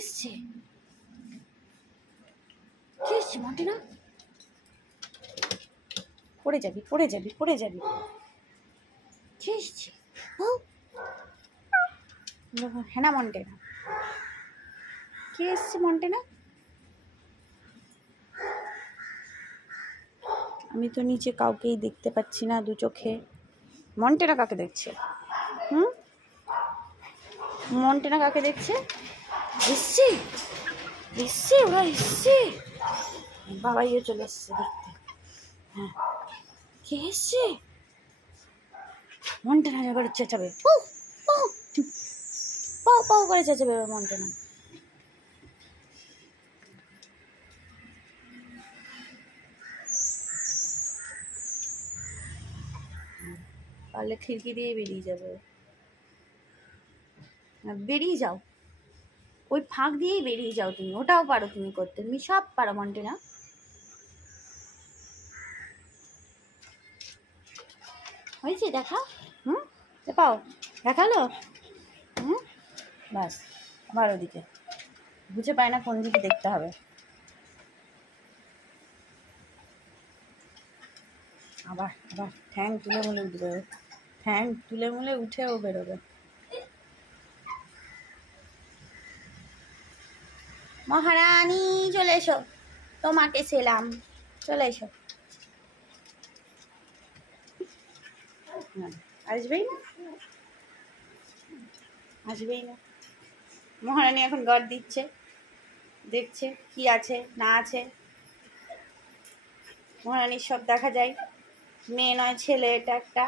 এসছে? কি এসছে মন্টেনা? পড়ে যাবি পড়ে যাবি পড়ে যাবি। কি এসছে? হ্যাঁ না মন্টেনা, কে এসছে মন্টেনা? আমি তো নিচে কাউকেই দেখতে পাচ্ছি না দু চোখে। মন্টেনা কাকে দেখছে? মন্টেনা কাকে দেখছে? এসছে এসছে ওরা এসছে। বাবাইও চলে এসছে দেখতে। হ্যাঁ, কে এসছে? মন্টেনা এবার চেঁচাবে, পাও পাও করে চেঁচাবে মন্টেনা। পারলে খিড়কি দিয়ে বেরিয়ে যাবে। বেরিয়ে যাও, ওই ফাঁক দিয়েই বেরিয়ে যাও তুমি। ওটাও পারো তুমি করতে, তুমি সব পারো মন্টেনা। হয়েছে দেখা? পাও দেখালো। বাস আবার ওদিকে বুঝে পায় না কোন দিকে দেখতে হবে। আবার আবার ঠ্যাং তুলে মুলে উঠবে, ঠ্যাং তুলে মুলে উঠেও বেরোবে। মহারানী চলে এসো, তোমাকে ছিলাম, চলে এসো। আসবেই না, আসবেই না। মহারানী এখন গড় দিচ্ছে, দেখছে কি আছে না আছে। মহারানীর সব দেখা যায়, মেয়ে নয় ছেলে এটা একটা।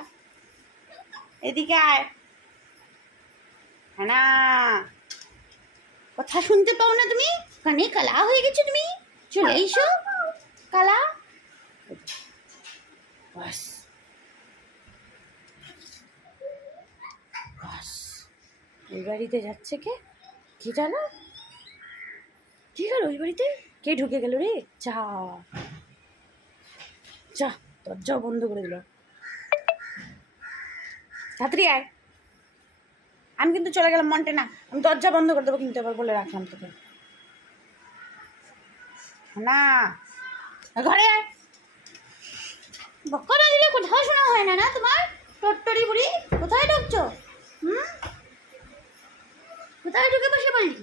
এদিকে আয়। হ্যাঁ না, কথা শুনতে পাও না তুমি? কানে কালা হয়ে গেছো তুমি, চলে এসো কালা। বাস বাস, ওই বাড়িতে যাচ্ছে কে? কি জানো কি গেল ওই বাড়িতে? কে ঢুকে গেল রে? যা যা, দরজাও বন্ধ করে দিল। তাড়াতাড়ি আয়। আমি কিন্তু চলে গেলাম মন্টেনা, আমি দরজা বন্ধ করে দেবো কিন্তু এবার বলে রাখলাম তোকে। না ঘরে আয়। বক্কা না দিলে কোথাও শোনা হয় না, না তোমার টট্টরি বুড়ি? কোথায় ঢুকছো? কোথায় ঢুকে বসে পড়লি?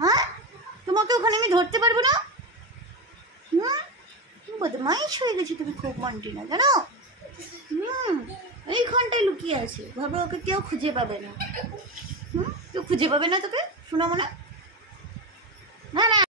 হ্যাঁ, তোমাকে ওখানে আমি ধরতে পারবো না। বদমাইশ হয়ে গেছি তুমি খুব মন্টেনা, জানো? এইখানটায় লুকিয়ে আছে, ভাবে ওকে কেউ খুঁজে পাবে না। কেউ খুঁজে পাবে না তোকে, শোনা মনে। না না।